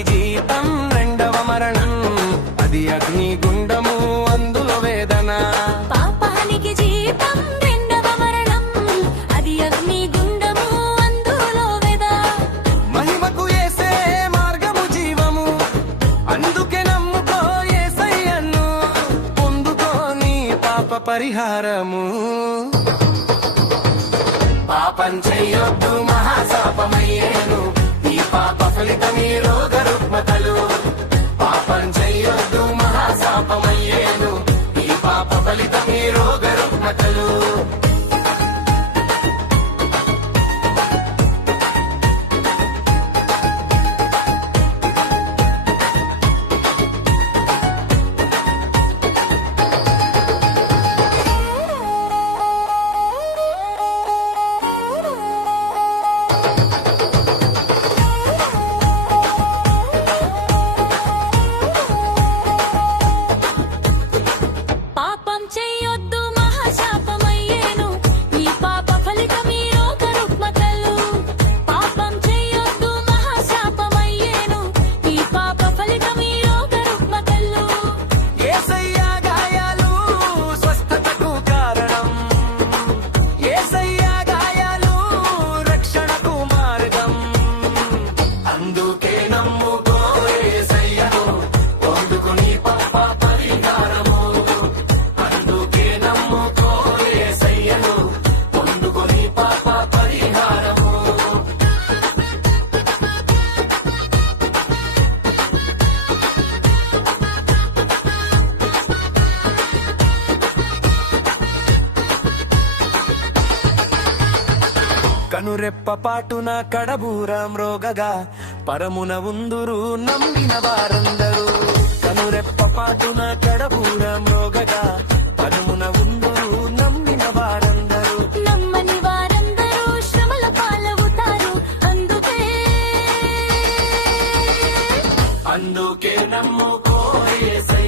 పాపానికి జీతం రెండవ మరణం, అది అగ్నిగుండము అందులో వేదన. పాపానికి జీతం రెండవ మరణం, అది అగ్నిగుండము అందులో వేదన. మహిమకు యేసే మార్గము జీవము, అందుకే నమ్ముకో యేసయ్యను, పొందుకో నీ పాప పరిహారము. పాపం చెయ్యొద్దు మహాశాపమయ్యేను, ఈ పాప ఫలితమీ రోగ రుగ్మతలు. పాపం చెయ్యొద్దు మహాశాపమయ్యేను, ఈ పాప ఫలితమీ రోగ రుగ్మతలు. పాపం చెయ్యొద్దు మహాశాపమయ్యేను, ఈ పాప ఫలితమీ రోగ రుగ్మతలు. పాపం చెయ్యొద్దు మహాశాపమయ్యేను, ఈ పాప ఫలితమీ రోగ రుగ్మతలు. యేసయ్య గాయాలు స్వస్థతకు కారణం, యేసయ్య గాయాలు రక్షణకు మార్గం. అందుకే నమ్ముకో యేసయ్యను, పొందుకు నీ పాప పరిహారము. అందుకే నమ్ముకో యేసయ్యను, పొందుకు నీ పాప పరిహారము. కనురెప్ప పాటున కడబూర మ్రోగగా, పరమున ఉందురు నమ్మిన వారందరూ. కనురెప్ప పాటున కడబూర మ్రోగగా, పరమున ఉందురు నమ్మిన వారందరూ. నమ్మని వారందరూ శ్రమల పాలవుతారు, అందుకే అందుకే నమ్ముకో యేసయ్య.